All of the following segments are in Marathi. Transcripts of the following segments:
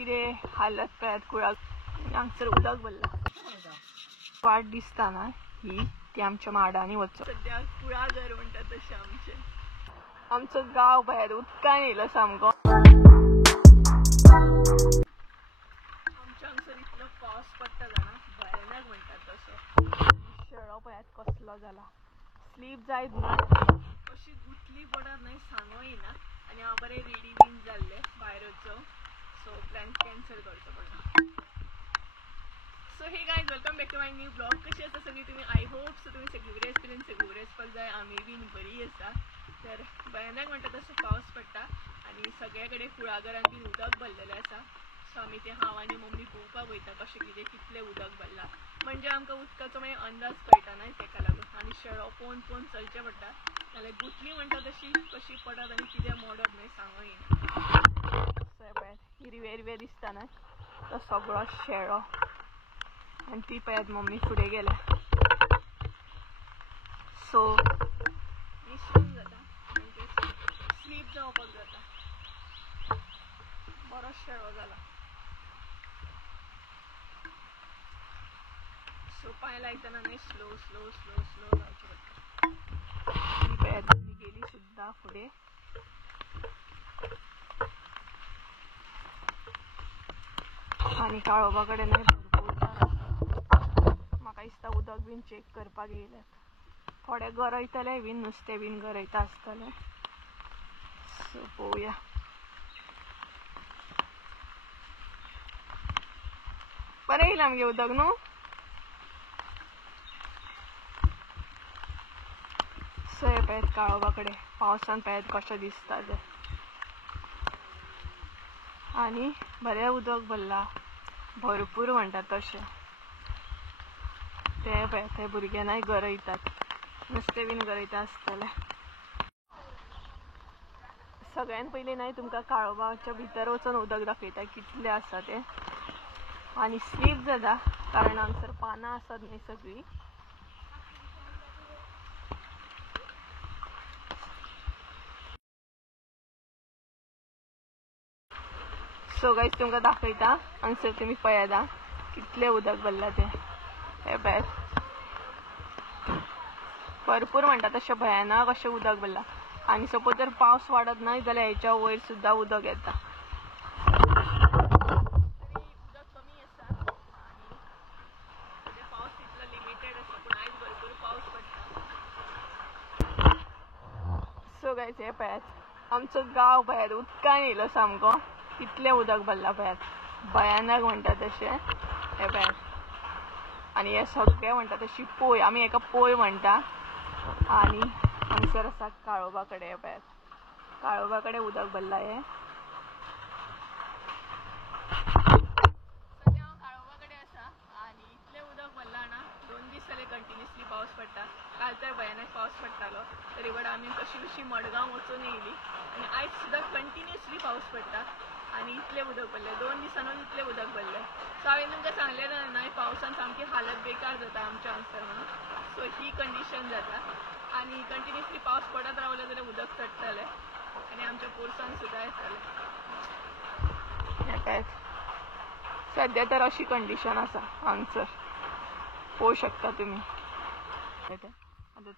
कितें हालत पळयात कुळाक हांगसर उदक भरला वाट दिसता ना ही ती आमच्या माडांनी वचप सद्या कुळागर म्हणटा तशें आमचो गांव भायर उदकान येयलो सामको आमच्या हांगसर इतलो पावस पडटा जाणा भयानक म्हणटात तसो शेळो पळयात कसलो जाला स्लीप जायत ना अशी गुतली पडत न्हय सांगो येना आनी हांव बरें रेडी बीन जाल्लें भायर वचूंक सो प्लॅन कॅन्सल करचो पडलो so hey guys welcome back to my new blog कशी आसा सगळी तुम्ही आय होप सो तुम्ही सगळी बरी आसतली सगळी बरी आसपाक जाय आमी बीन बरी आसा तर भयानक म्हणटा तसो पावस पडटा आनी सगळे कडेन कुळागरान बीन उदक भरलेलें आसा सो आमी ते हांव आनी मम्मी पळोवपाक वयता कशें कितें कितलें उदक भरला म्हणजे आमकां उदकाचो मागीर अंदाज कळटा न्हय तेका लागून आनी शेळो पोवन पोवन चलचें पडटा नाल्यार गुतली म्हणटा तशी कशी पडत आनी कितें मोडत न्हय सांगो येना सो पळयात हिरवें हिरवें दिसता न्हय तो सगळो शेळो आनी ती पळयात मम्मी फुडें गेल्या सो विसरून जाता म्हणजे स्लीप जावपाक जाता बरो शेळो जाला सो पांय लायतना न्हय स्लो स्लो स्लो स्लो जावचें पडटा ती पळयात मम्मी गेली सुद्दां फुडें आनी काळोबा कडेन न्हय भरपूर म्हाका दिसता उदक बीन चेक करपाक येयल्यात थोडे गरयतले बीन नुस्तें बीन गरयता आसतलें सो पळोवया बरें येयलां आमगे उदक न्हू सो हे पळयात काळोबा कडेन पावसान पळयात कशें दिसता तें आनी बरें उदक भरला भरपूर म्हणटा तशें ते पळय थंय भुरगे न्हय गरयतात नुस्तें बीन गरयता आसतलें सगळ्यान पयलीं न्हय तुमकां काळोबाच्या भितर वचून उदक दाखयता कितलें आसा तें आनी स्लीप जाता कारण हांगसर पानां आसात न्हय सगळीं सो गायज तुमकां दाखयता हांगसर तुमी पळयात आं कितलें उदक भरला तें हे पळयात भरपूर म्हणटा तशें भयानक अशें उदक भरला आनी सपोज जर पावस वाडत न्हय जाल्यार हेच्या वयर सुद्दां उदक येता उदक कमी आसा आनी पावस इतलो लिमिटेड आसा पूण आयज भरपूर पावस पडटा सो गायज हे पळयात आमचो गांव भायर उदकान येयलो सामको कितलें उदक भरला पळयात भयानक म्हणटा तशें हे पळयात आनी हे सगळें म्हणटा तशी पोय आमी हेका पोय म्हणटा आनी हांगसर आसा काळोबा कडेन हे पळयात काळोबा कडेन उदक भरला हे सद्या हांव काळोबा कडेन आसा आनी इतलें उदक भरला ना 2 दीस जाले कंटिन्युअसली पावस पडटा काल तर भयानक पावस पडटालो तरी पण आमी कशी कशी मडगांव वचून येयली आनी आयज सुद्दां कंटिन्युअसली पावस पडटा आनी इतलें उदक भरलें 2 दिसांनूच इतलें उदक भरलें सो हांवें तुमकां सांगलेलें न्हय पावसान सामकी हालत बेकार जाता आमच्या हांगसर म्हणून सो ही कंडिशन जाता आनी कंटिन्युअसली पावस पडत रावलो जाल्यार उदक चडटलें आनी आमच्या पोरसांत सुद्दां येतलें सद्या तर अशी कंडिशन आसा हांगसर पळोवंक शकता तुमी आतां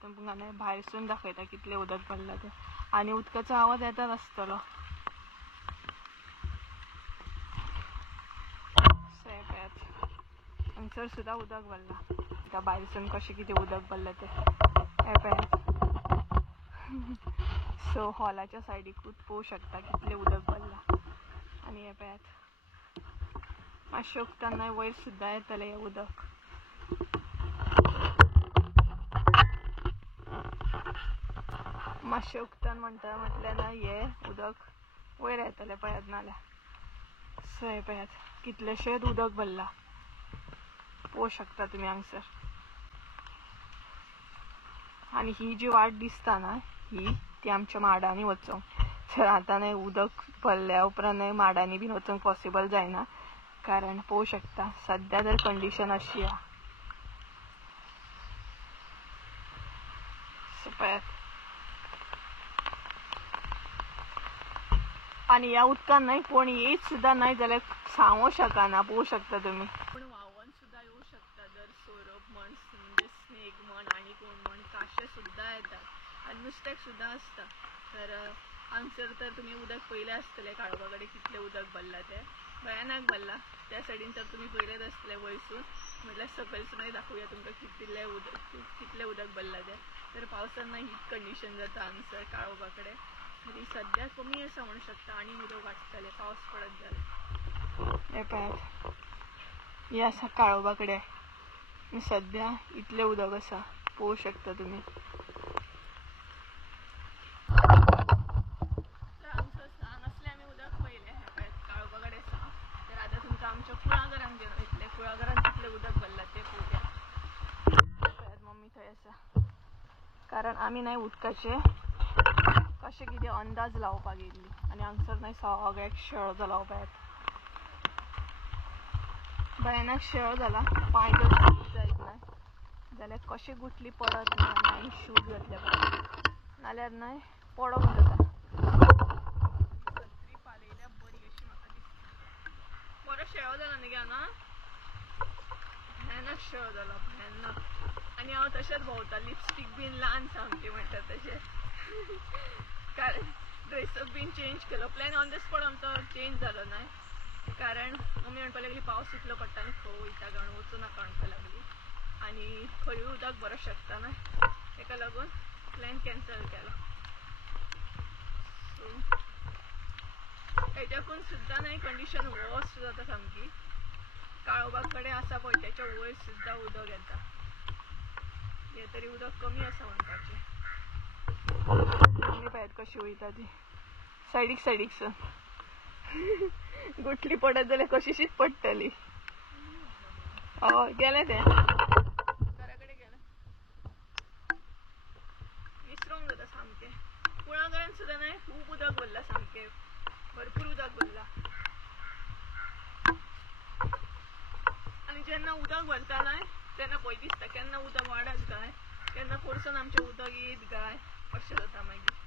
तुमकां न्हय भायरसून दाखयता कितलें उदक भरलां तें आनी उदकाचो आवाज येताच आसतलो हांगसर सुद्दां उदक भरला आतां भायरसून कशें कितें उदक भरलें तें हे पळयात सो हॉलाच्या सायडीकूच पळोवंक शकता कितलें उदक भरला आनी हे पळयात मातशें उदकान न्हय वयर सुद्दां येतलें हें उदक मातशें उदकान म्हणटा म्हटल्यार न्हय हें उदक वयर येतलें पळयात नाल्यार सो हे पळयात कितलेशेंच उदक भरला पळोवंक शकता तुमी हांगसर आनी ही जी वाट दिसता ना ही ती आमच्या माडांनी वचोंक तर आतां न्हय उदक भरल्या उपरांत न्हय माडांनी बीन वचोंक पॉसिबल जायना कारण पळोवंक शकता सद्या तर कंडिशन अशी आहा सो पळयात आणि ह्या उदकान नाही कोण येत सुद्धा नाही जाल्यार सांगू शकना. पळोवंक शकता तुम्ही. पण व्हांवून सुद्धा येऊ शकता. जर सोरप म्हण म्हणजे स्नेक म्हण आणि कोण म्हण काशे सुद्धा येतात आणि नुस्तेक सुद्धा असता. तर हांगसर तर तुम्ही उदक पयलें आसतलें काळोबा कडेन कितलें उदक भरला तें भयानक भरला. त्या सायडीन तर तुम्ही पळयत आसतलें वयसून म्हटल्यार सकयलसूनय दाखोवया तुमकां कितलें उदक भरला तें. तर पावसान हीट कंडिशन जाता हांगसर काळोबा कडेन. तरी सध्या कमी आसा म्हणू शकता आणि उदक वाडटलें पावस पडत जाल्यार. हे पळयात हे आसा काळोबा कडेन सध्या इतलें उदक आसा पळोवंक शकता तुम्ही. हांगासलें आमी उदक पयलें हे पळयात काळोबा कडेन आसा. तर आतां तुमकां आमच्या कुळागरांत घेवन वयतलें. कुळागरांत कितलें उदक भरलां तें पळोवया. पळयात मम्मी थंय आसा. कारण आमी नाही उदकाचे कशें कितें अंदाज लावपाक येयल्ली आनी हांगसर नाही सगळ्याक शेळ जाला. पळयात भयानक शेळ जाला. पांय जर स्लीप जायत नाही जाल्यार कशें गुठली पडत ना आनी शूज घातले पळय नाल्यार नाही पडोंक जाता. छत्री पालयल्या बरी अशी म्हाका दिसता. बरो शेळ जाला न्ही गे हांगा. भयानक शेळ जाला भयानक. आणि हांव तशेंच भोंवता लिपस्टीक बीन ल्हान सामकी म्हणटा तशें. कारण ड्रेसअप बीन चेंज केलो. प्लॅन ऑन द स्पॉट आमचो चेंज जालो नाही. कारण मम्मी म्हणपाक लागली पावस इतलो पडटा आनी खंय वयता काय वचूं नाका म्हणपाक लागली. आनी खंयूय उदक भरो शकता ना ताका लागून प्लॅन कॅन्सल केलो. सो हेच्याकून सुद्धा नाही कंडिशन वर्स्ट जाता सामकी. काळोबा कडेन आसा पळय त्याच्या वयर सुद्धा उदक येता. हे तरी उदक कमी आसा म्हणपाचें. मम्मी पळयात कशी वयता ती सायडीक गुठली पडत जाल्यार कशीशीच पडटली. हय गेलें तें घरा कडेन गेलें. विसरूंक जाता सामकें. कुळागरांत सुद्धा नाही खूब उदक भरलां सामकें. भरपूर उदक भरलां. आनी जेन्ना उदक भरता नाही तेन्ना भंय दिसता केन्ना उदक वाडत काय केन्ना परसून आमचें उदक येत काय अशें जाता. मागीर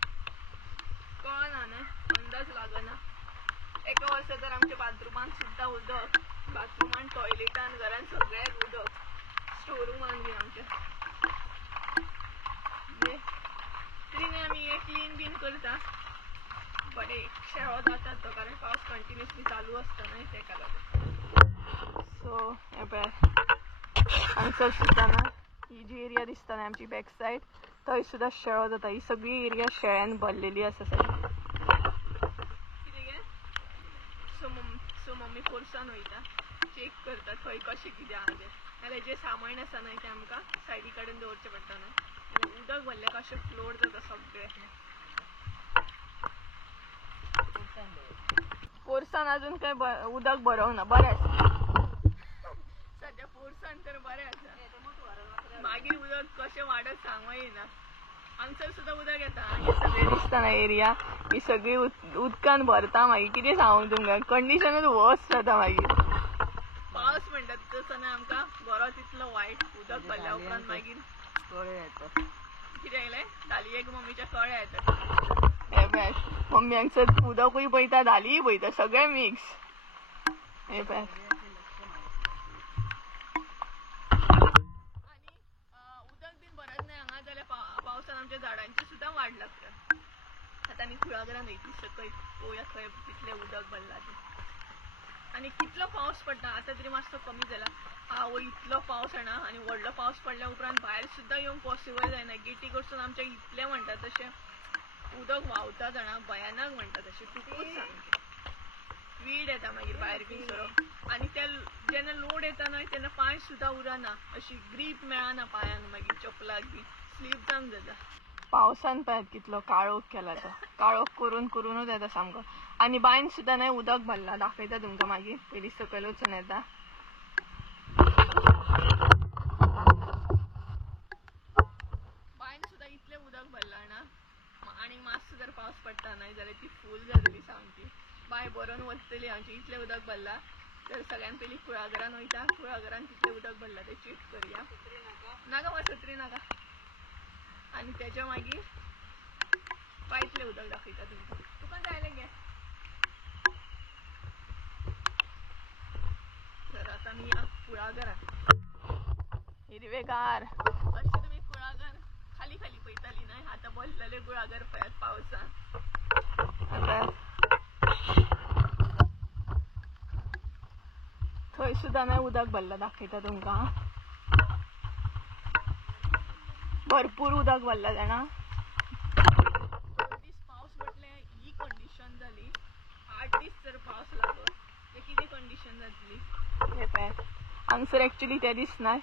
कळना न्हय अंदाज लागना. एका वर्सा तर आमच्या बाथरुमान सुद्धा उदक. बाथरुमान टॉयलेटान घरान सगळ्याक उदक. स्टोरुमान बी आमच्या तरी आमी हे क्लीन बीन करता. बरे शेळो जातात तो कारण पावस कंटिन्युअसली चालू आसता न्हय तेका लागून. सो हे पळयात हांगसर सुद्धा ना ही जी एरिया दिसता न्हय आमची बॅक सायड थंय सुद्धा शेळो जाता. ही सगळी एरिया शेळ्यान भरलेली आसा सायडीन. कितें गे सो मम्मी पोरसान वयता चेक करता खंय कशें कितें आहा तें. नाल्यार जें सामान आसा न्हय तें आमकां सायडी कडेन दवरचें पडटा न्हय. उदक भरलें कशें फ्लोट जाता सगळें. पोरसान अजून काय उदक भरोंक ना. बरें आसा सध्या पोरसान तर बरें आसा. मागीर उदक कशें वाडत सांगूं येना. हांगसर सुद्धा उदक येता. हे सगळें दिसता ना एरिया ही सगळी उदकान भरता. मागीर कितें सांगूं तुमकां कंडिशनूच वर्स्ट जाता. मागीर पावस म्हणटा तसो न्हय आमकां बरो तितलो वायट उदक भरल्या उपरांत मागीर कळे येता. कितें जालें धालयेक मम्मीच्या कळे येता. हे पळय मम्मी हांगसर उदकूय पळयता धालीय पळयता सगळें मिक्स. हे पळय पावसान आमच्या झाडांची सुद्धा वाढ लागता. आता आमी कुळागरांत वयतली सकयल पळोवया खंय कितलें उदक भरलां तें. आनी कितलो पावस पडटा आतां तरी मातसो कमी जाला. आवय इतलो पावस येना आनी व्हडलो पावस पडल्या उपरांत भायर सुद्धा येवंक पॉसिबल जायना. गेटी कडसून आमच्या इतलें म्हणटा तशें उदक व्हांवता जाणा भयानक म्हणटा तशें खूबच सामकें. वीड येता मागीर भायर बीन सरप. आनी त्या जेन्ना लोड येता न्हय तेन्ना पांय सुद्धा उरना. अशी ग्रीप मेळना पांयांक मागीर चपलाक बी स्लीप जावंक जाता. पावसान पळयात कितलो काळोख केला तो. काळोख करूनच येता सामको. आनी बांयन सुद्धा न्हय उदक भरलां दाखयता तुमकां मागीर. पयलीं सकयल वचून येता. बांयन सुद्धा इतलें उदक भरलां ना आनी मातसो जर पावस पडटा न्हय जाल्यार ती फूल जातली सामकी. बांय भरून वतली आमची इतलें उदक भरलां. तर सगळ्यान पयलीं कुळागरान वयता. कुळागरान कितलें उदक भरलां तें चेक करया. नाका म्हाका छत्री नाका. आनी तेच्या मागीर बांयतलें उदक दाखयता तुमकां. तुका जाय जाल्यार घे. आम्ही या कुळागरात हिरवेगार असे तुम्ही कुळागर खाली खाली पळताली नाही आता बोललेले कुळागर पळत पावसान थंय सुद्धा नाही उदक भरला दाखयता तुमका भरपूर उदक भरला जाणा पाऊस म्हटले ही कंडिशन झाली 8 दीस जर पाऊस लागो तर किती कंडिशन जातली हे पळय हांगसर एक्चुअली ते दीस नाही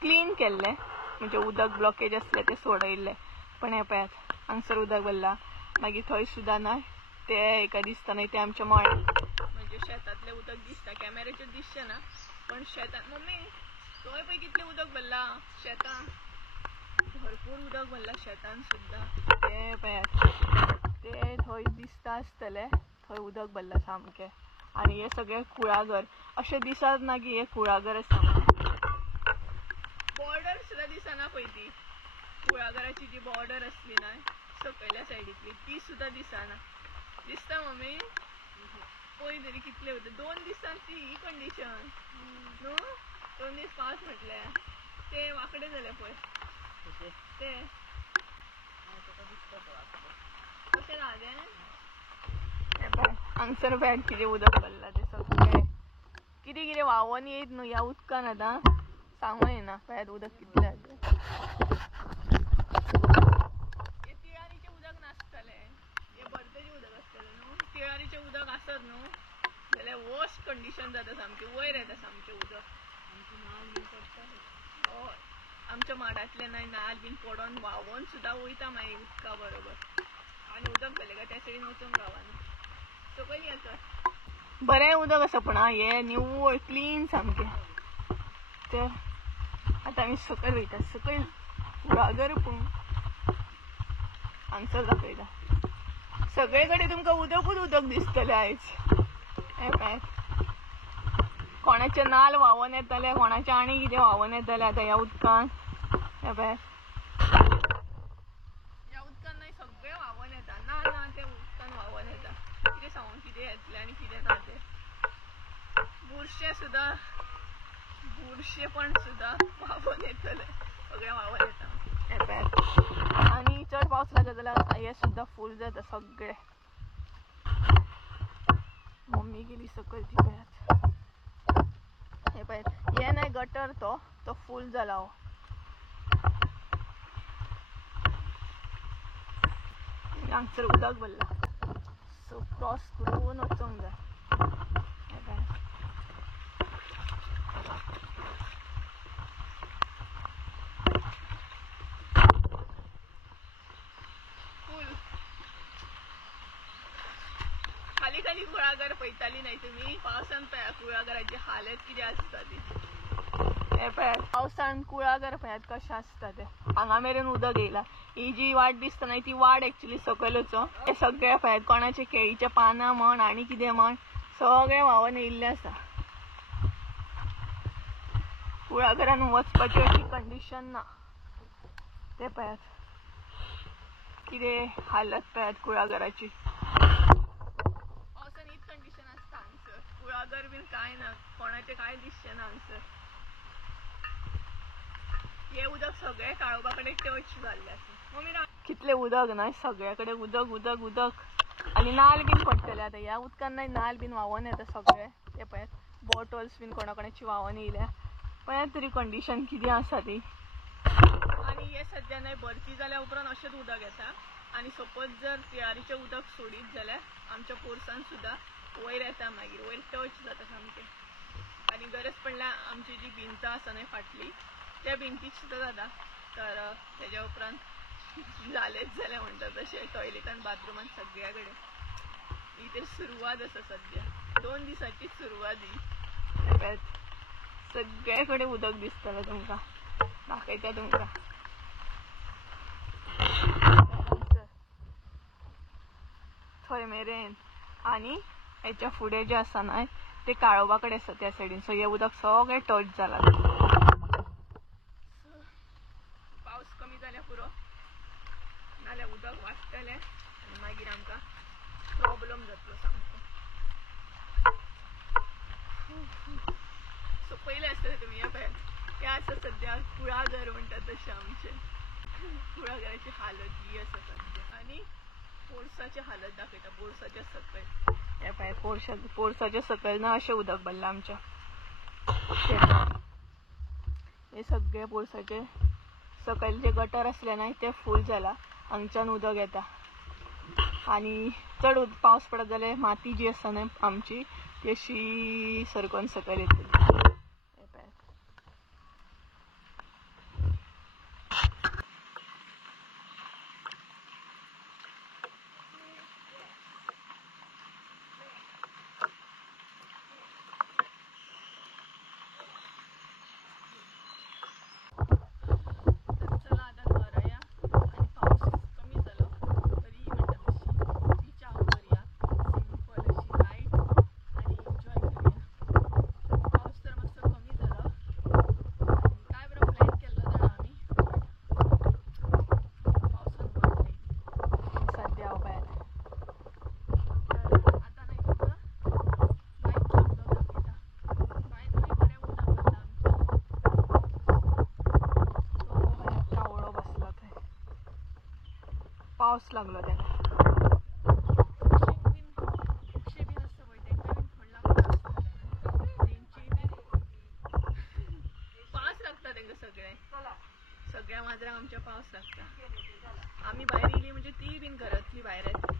क्लीन केल्ले म्हणजे उदक ब्लॉकेज असले ते सोडयल्ले पण हे पळयात हांगसर उदक भरला मागीर थंय सुद्धा नाही ते एका दिसता नाही ते आमच्या माळ म्हणजे शेतातले उदक दिसता कॅमेऱ्याचेर दिसचे ना पण शेतात मम्मी थंय पळय कितले उदक भरला शेतान भरपूर उदक भरला शेतान सुद्धा ते पळयात ते थंय दिसता आसतले थंय उदक भरला सामके आणि हे सगळे कुळागर अशें दिसत ना की हे कुळागर आसा बॉर्डर सुद्धा दिसना पळय ती कुळागराची जी बॉर्डर असली ना सकयल्या सायडीतली ती सुद्धा दिसना दिसता मम्मी पळय तरी कितले होते 2 दिसांची ही कंडिशन न्हू 2 दीस पावस म्हटले ते वाकडे झाले पळय ते कशें ना ते हांगसर पळय कितें उदक भरला ते सगळे कितें कितें व्हांवोन येयत न्हू ह्या उदकान आतां सांगूं येना पळयात उदक कितलें हे तिळारीचें उदक नासतलें हे बर्देचें उदक आसतलें न्हू तिळारीचें उदक आसत न्हू जाल्यार वर्स्ट कंडिशन जाता सामकी वयर येता सामकें उदक हय आमच्या माडांतले नाल्ल बीन पडोन व्हांवोन सुद्दां वयता मागीर उदका बरोबर आनी उदक जालें काय त्या सायडीन वचूंक गावना सकयल येता बरें उदक आसा पण हे निव्वळ क्लीन सामकें तर आतां आमी सकयल वयता सकयल कुळागर पळोवंक हांगसर दाखयता सगळे कडेन तुमकां उदकूच उदक दिसतलें आयज हे पळयात कोणाचे नाल्ल व्हांवोन येतले कोणाचे आनी कितें व्हांवोन येतले आतां ह्या उदकान हे पळयात ह्या उदकान न्हय सगळे व्हांवोन येता ना ना ते उदकान व्हांवोन येता कितें सांगूं कितें येतलें आनी कितें ना तें बुरशे पण सुद्धा व्हांवोन येतले सगळे व्हांवोन येता हे पळयात आनी चड पावस लागत जाल्यार हे सुद्धा फूल जाता सगळे मम्मी गेली सकयल ती पळयात हे पळयात हे न्हय गटर तो फूल जाला हो हांगसर उदक भरला सो क्रॉस करून वचोंक जाय हे पळयात खाली खाली कुळागर पळयताली नाही तुम्ही पावसान पळया कुळागराची हालत कितें आसता ती हे पळयात पावसान कुळागर पळयात कशें आसता ते हांगा मेरेन उदक येयला ही जी वाट दिसता न्हय ती वाट एक्चुअली सकयलच हे सगळे पळयात कोणाचे केळीचे पानां म्हण आनी कितें म्हण सगळे व्हांवोन येयल्ले आसा कुळागरान वचपाची अशी कंडिशन ना ते पळयात कितें हालत पळयात कुळागराची पावसान हीच कंडिशन आसता हांगसर कुळागर बीन कांय ना कोणाचे कांय दिसचें ना हांगसर हे उदक सगळे काळोबा कडेन टच जाल्ले आसा मम्मी कितले उदक ना सगळे कडेन उदक उदक उदक आनी नाल्ल बीन पडटले आतां ह्या उदकान न्हय नाल्ल बीन व्हांवोन येता सगळे ते पळयात बॉटल्स बीन कोणा कोणाची व्हांवोन येयल्या पळयात तरी कंडिशन कितें आसा ती आनी हे सद्या न्हय भरती जाल्या उपरांत अशेंच उदक येता आनी सपोज जर तिळारीचें उदक सोडीत जाल्यार आमच्या पोरसान सुद्दां वयर येता मागीर वयर टच जाता सामकें आनी गरज पडल्यार आमची जी भिंत आसा न्हय फाटली त्या भिंतीक सुद्दां जाता तर तेज्या उपरांत जालेंच जालें म्हणटा तशें टॉयलेटान बाथरुमान सगळ्या कडेन ही तर सुरवात आसा सद्या 2 दिसांची सुरवात ही सगळे कडेन उदक दिसतलें तुमकां दाखयता तुमकां थंय मेरेन आनी हेच्या फुडें जें आसा न्हय ते काळोबा कडेन आसा त्या सायडीन सो हें उदक सगळें टच जालां पावस कमी जाल्यार पुरो नाल्यार उदक वाडटलें आनी मागीर आमकां प्रॉब्लम जातलो सामको सो पहिले असतं तुम्ही या पळयात ते असं सध्या कुळागर म्हणतात तसे आमचे कुळागराची हालत ही असं सध्या आणि पोरसाची हालत दाखवता पोरसाच्या सकयल या पळयात पोरसाच्या सकयल ना अशें उदक भरला आमच्या शेतात हे सगळे पोरसाचे सकयल जे गटर असले ना ते फूल जाला हांगच्यान उदक येता आणि चड पावस पडत जाल्यार माती जी आसा न्हय आमची ती अशी सरकून सकयल येतली पाऊस लागलो त्याला पाऊस लागता तांकां सगळ्या माजरांक आमच्या पाऊस लागता आम्ही भायर येयली म्हणजे ती बीन घरातली भायर येता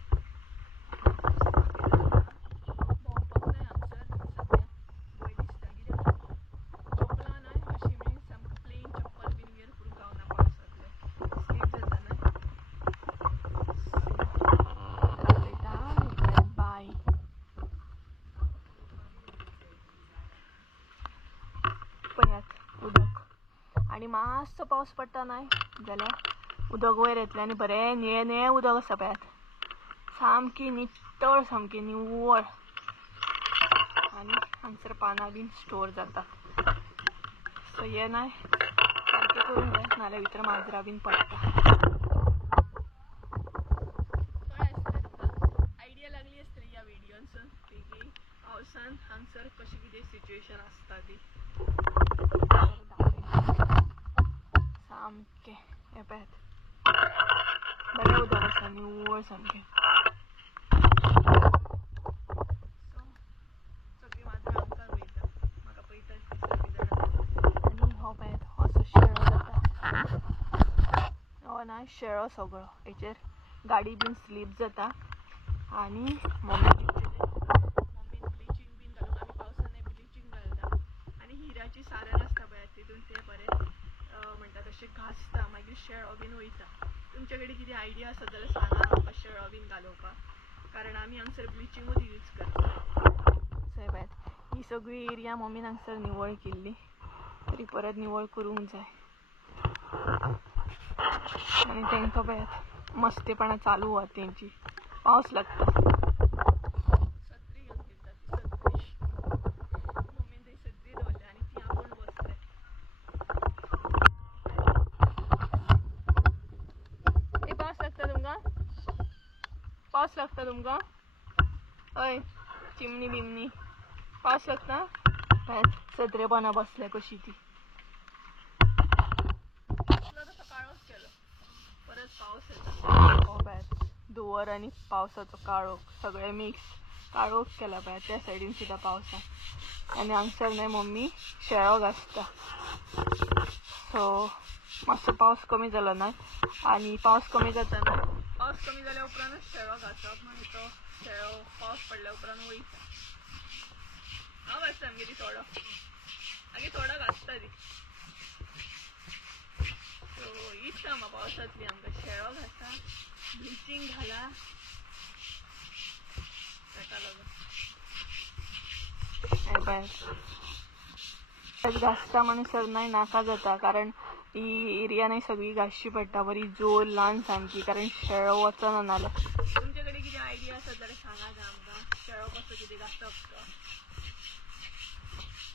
उदक आणि मातसो पावस पडटा न्हय जाल्यार उदक वयर येतलें आनी बरें निळें निळें उदक आसा पळयात सामकी नितळ सामकी निव्वळ आनी हांगसर पानां बीन स्टोर जाता सो हें न्हय सारकें करूंक जाय नाल्यार भितर माजरां बीन पडटा आयडिया लागली आसतली ह्या व्हिडियोनसून की पावसान हांगसर कशी कितें सिच्युएशन आसता ती सामकें हें पळयात बरें उदक आसा निव्वळ सामकें सगळीं माजरां आमकां पळयता म्हाका पळयता आनी हो पळयात हो असो शेळो जाता हो ना शेळो सगळो हेचेर गाडी बीन स्लीप जाता आनी मम्मीन ब्लिचींग बीन घालूंक आमी पावसान ब्लिचींग घालता आनी हिऱ्याची सारण आसता पळयात तितून ते बरें म्हणटा तशें घासता मागीर शेळो बीन वयता तुमचे कडेन कितें आयडिया आसा जाल्यार सांगा म्हाका शेळो बीन घालोवपाक कारण आमी हांगसर ब्लिचींगूच यूज करता सो पळयात ही सगळी एरिया मम्मीन हांगसर निवळ केल्ली तरी परत निवळ करूंक जाय आनी तांकां पळयात मस्तेपणां चालू आहा तेंची पावस लागता सत्री घेवन फिरता ती सत्री मम्मीन थंय सत्री दवरल्या आनी ती आपूण बसल्या पावस लागता तुमकां पावस लागता तुमकां हय चिमणी बिमणी पावस लागता सत्रेपणां बसल्या कशी ती तसो काळोच केलो परत पावस येता हो पळयात धुंवर आनी पावसाचो काळोख सगळे मिक्स काळोख केला पळयात त्या सायडीन सुद्दां पावसान आनी हांगसर न्हय मम्मी शेळो घासता सो मातसो पावस कमी जालो ना आनी पावस कमी जाता ना पावस कमी जाल्या उपरांतूच शेळो घासप मागीर तो शेळो पावस पडल्या उपरांत वयता हांव घासता आमगेली थोडो आगे थोडो घासता ती सो हीच कामां पावसांतली आमकां शेळो घासा ब्लिचींग घाला ताका लागून घासता म्हणसर न्हय नाका जाता कारण ही एरिया न्हय सगळी घासची पडटा बरी जोर ल्हान सामकी कारण शेळो वचना नाल्यार तुमचे कडेन कितें आयडिया आसा जाल्यार सांगा जा आमकां शेळो कसो कितें घासप तो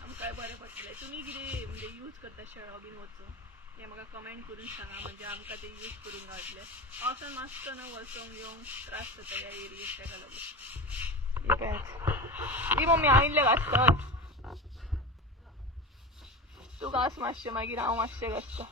आमकांय बरें पडटलें तुमी कितें म्हणजे यूज करता शेळो बीन वचून तें म्हाका कमेंट करून सांगा म्हणजे आमकां तें यूज करूंक गावतलें पावसान मातसो न्हय वचोंक येवंक त्रास जाता ह्या एरियेक ताका लागून ती मम्मी हांव इल्लें घासता घास मातशें मागीर हांव मातशें घासता.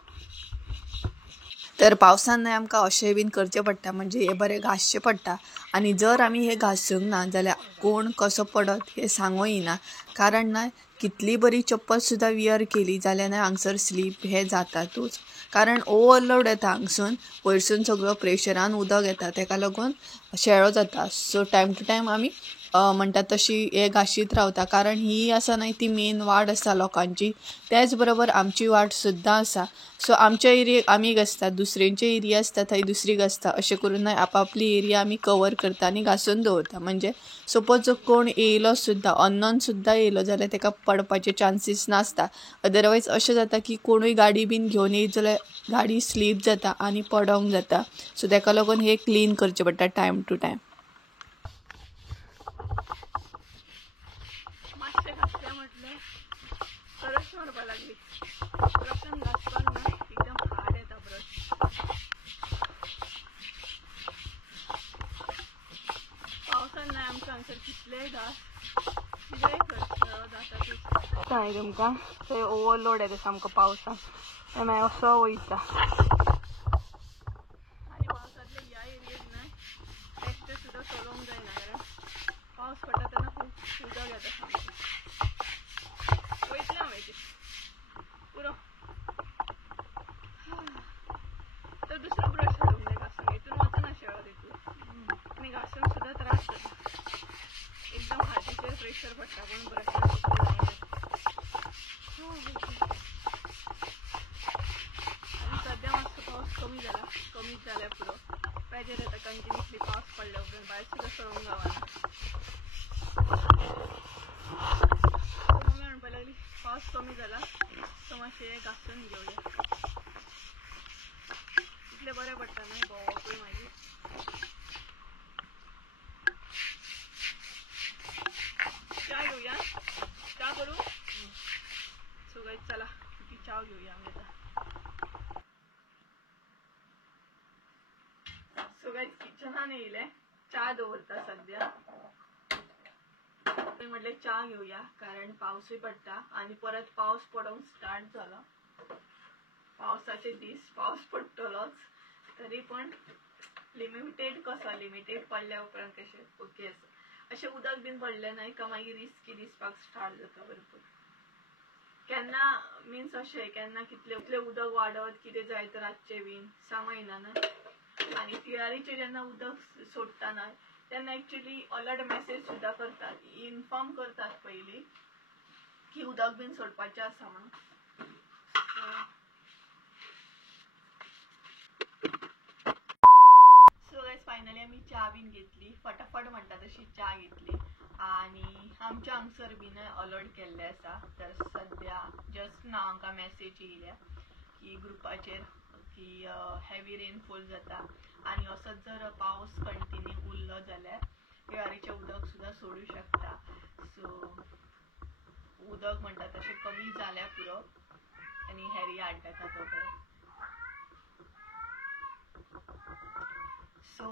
तर पावसान न्हय आमकां अशें बीन करचें पडटा, म्हणजे हे बरें घासचें पडटा. आनी जर आमी हे घासूंक ना जाल्यार कोण कसो पडत हे सांगूं येना. कारण न्हय कितली बरी चप्पल सुद्दां वियर केली जाल्यार न्हय हांगसर स्लीप हे जातातूच. कारण ओवरलोड येता हांगसून, वयरसून सगळो प्रेशरान उदक येता, ताका लागून शेळो जाता. सो टायम टू टायम आमी म्हणटा तशी हे घाशीत रावता. कारण ही आसा न्हय ती मेन वाट आसा लोकांची, त्याच बरोबर आमची वाट सुद्दां आसा. सो आमच्या एरियेक आमी घासतात, दुसऱ्यांचे एरिया आसता थंय दुसरी घासता, अशें करून न्हय आपापली एरिया आमी कवर करता आनी घासून दवरता. म्हणजे सपोज जर कोण येयलो सुद्दां, अननोन सुद्दां येयलो जाल्यार ताका पडपाचे चान्सीस नासता. अदरवायज अशें जाता की कोणूय गाडी बीन घेवन येयत जाल्यार गाडी स्लीप जाता आनी पडोंक जाता. सो ताका लागून हे क्लीन करचें पडटा टायम टू टायम. मातशें घासलें म्हटलें सरस मारपा लागली. ब्रशान घासपाक न्हय एकदम हार्ड येता ब्रश. पावसान न्हय आमच्या हांगसर कितलेय घास कितेंय कर जातातूच. सांग तुमकां थंय ओवरलोड येता सामको पावसान, मागीर असो वयता. आनी पावसांतल्या ह्या एरियेक न्हय ट्रॅक्टर सुद्दां चलोवंक जायना, कारण पावस पडटा तेन्ना खूब उदक येता सामकें. वयतलें हांव हेजेर पुरो. तर दुसरो ब्रश हाडूंक जाय घासूंक, हितून वचना शेळो तितून आनी घासूंक सुद्दां त्रास जाता. एकदम हातीचेर प्रेशर पडटा पूण ब्रशान जायना. आनी सद्या मातसो पावस कमी जाला, कमीच जाल्यार पुरो. बेजार येता कंटिन्युअसली पावस पडल्या उपरांत भायर सुद्दां सरोंक गावना. मम्मी म्हणपाक लागली पावस कमी जाला सो मातशें घासून घेवया. इतलें बरें पडटा न्हय भोंवपूय मागीर. च्या घेवया, च्या करूं? सो गायज चला ती च्या घेवया आमी आतां. सो गायज किचनान येयले, च्या दवरता सद्या. म्हटलें च्या घेवया कारण पावसूय पडटा आनी परत पावस पडोंक स्टार्ट जाला. पावसाचे दीस, पावस पडटलोच, तरी पण लिमिटेड कसो, लिमिटेड पडल्या उपरांत कशें ओके आसा. अशें उदक बीन पडलें न्हय का मागीर रिस्की दिसपाक स्टार्ट जाता भरपूर. केन्ना मिन्स अशें केन्ना कितलें उदक वाडत कितें जायत रातचें बीन सांगूं येना न्हय. आनी तिळारीचें जेन्ना उदक सोडटा न्हय तेन्ना एक्चुअली अलर्ट मेसेज सुद्दां करतात, इन्फॉर्म करतात पयलीं की उदक बीन सोडपाचें आसा म्हणून. सो गायज फायनली आमी च्या बीन घेतली, फटाफट म्हणटा तशी च्या घेतली. आनी आमच्या हांगसर बीन अलर्ट केल्लें आसा. तर सद्या जस्ट नाव आमकां मेसेज येयल्या की ग्रुपाचेर की हेवी रेनफॉल जाता आनी असोच जर पावस कंटिन्यू उरलो जाल्यार तिळारीचें उदक सुद्दां सोडूं शकता. सो उदक म्हणटा तशें कमी जाल्यार पुरो आनी हेरी हाडटा तो बरें. सो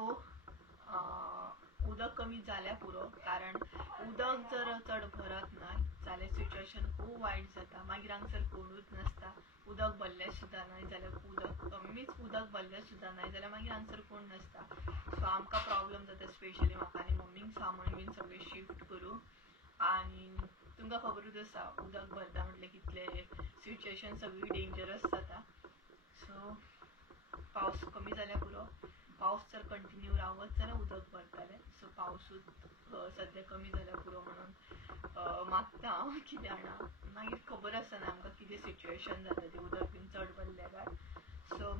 उदक कमी जाल्यार पुरो, कारण उदक जर चड भरत न्हय जाल्यार सिच्युएशन खूब वायट जाता. मागीर हांगसर कोणूच नासता, उदक भरलें सुद्दां न्हय जाल्यार कमीच उदक भरलें सुद्दां न्हय जाल्यार मागीर हांगसर कोण नासता. सो आमकां प्रॉब्लम जाता, स्पेशली म्हाका आनी मम्मीक सामान बीन सगळें शिफ्ट करूं. आनी तुमकां खबरूच आसा उदक भरता म्हटल्यार कितलें सिच्युएशन सगळी डेंजरस जाता. सो पावस कमी जाल्यार पुरो. पावस जर कंटिन्यू रावत जाल्यार उदक भरतलें. सो पावसूच सद्या कमी जाल्यार पुरो म्हणून मागता हांव. कितें जाणा मागीर खबर आसना आमकां कितें सिच्युएशन जाता ती उदक बीन चड भरल्या काय. सो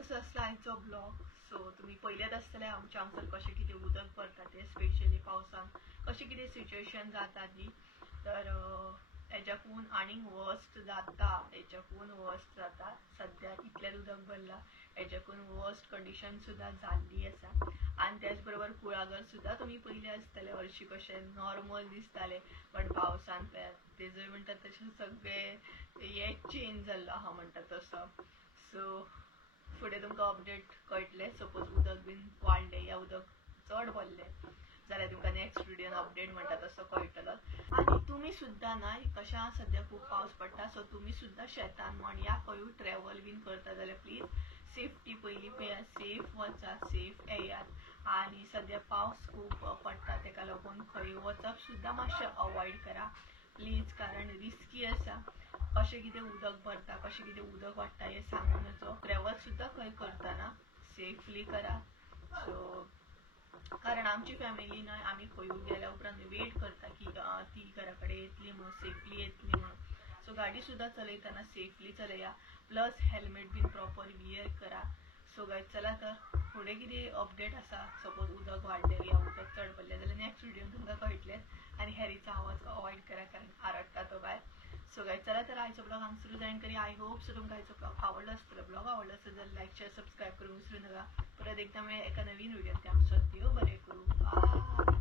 असो आसलो आयचो ब्लॉग. सो तुमी पयल्यात आसतलें आमच्या हांगसर कशें कितें उदक भरता तें, स्पेशली पावसान कशें कितें सिच्युएशन जाता ती. तर हेच्याकून आनीक वर्स्ट जाता, हेच्याकून वर्स्ट जाता. सद्या इतलेंच उदक भरलां, हेच्याकून वर्स्ट कंडिशन सुद्दां जाल्ली आसा. आनी त्याच बरोबर कुळागर सुद्दां तुमी पयले आसतलें हरशीं कशें नॉर्मल दिसतालें, बट पावसान तेजोय म्हणटा तशें सगळें हे चेंज जाल्लो आहा म्हणटा तसो. सो फुडें तुमकां अपडेट कळटलें, सपोज उदक बीन वाडलें या उदक चड भरलें जाल्यार तुमकां नेक्स्ट व्हिडिओन अपडेट म्हणटा तसो कळटलो. आनी तुमी सुद्दां न्हय कशें सद्या खूब पावस पडटा सो तुमी सुद्दां शेतान म्हण या खंयूय ट्रॅवल बीन करता जाल्यार प्लीज सेफ्टी पयलीं पळयात, सेफ वचात, सेफ येयात. आनी सद्या पावस खूब पडटा तेका लागून खंय वचप सुद्दां मातशें अवॉयड करा प्लीज, कारण रिस्की आसा. कशें कितें उदक भरता, कशें कितें उदक वाडटा हें सांगूं नजो. ट्रॅवल सुद्दां खंय करतना सेफली करा. सो कारण आमची फॅमिली न्हय आमी खंयूय गेल्या उपरांत वेट करता की ती घरा कडेन येतली म्हणून, सेफली येतली म्हणून. सो गाडी सुद्दां चलयतना सेफली चलया, प्लस हेल्मेट बीन प्रॉपर वियर करा. सो गायज चला तर फुडें कितें अपडेट आसा, सपोज उदक वाडलें या उदक चड पडलें जाल्यार नेक्स्ट व्हिडिओन तुमकां कळटलेंच. आनी हेरीचो आवाज अवॉयड करा कारण आरडटा तो भायर. सो गायज चला तर आयचो ब्लॉग हांगसरूच एंड करी. आय होप सो तुमकां आयचो ब्लॉग आवडलो आसतलो. ब्लॉग आवडलो आसत जाल्यार लायक शेअर सबस्क्राईब करूंक विसरूं नाका. परत एकदा मेळया एका नवीन व्हिडिओन. ते आमचो देव बरें करूं. बाय.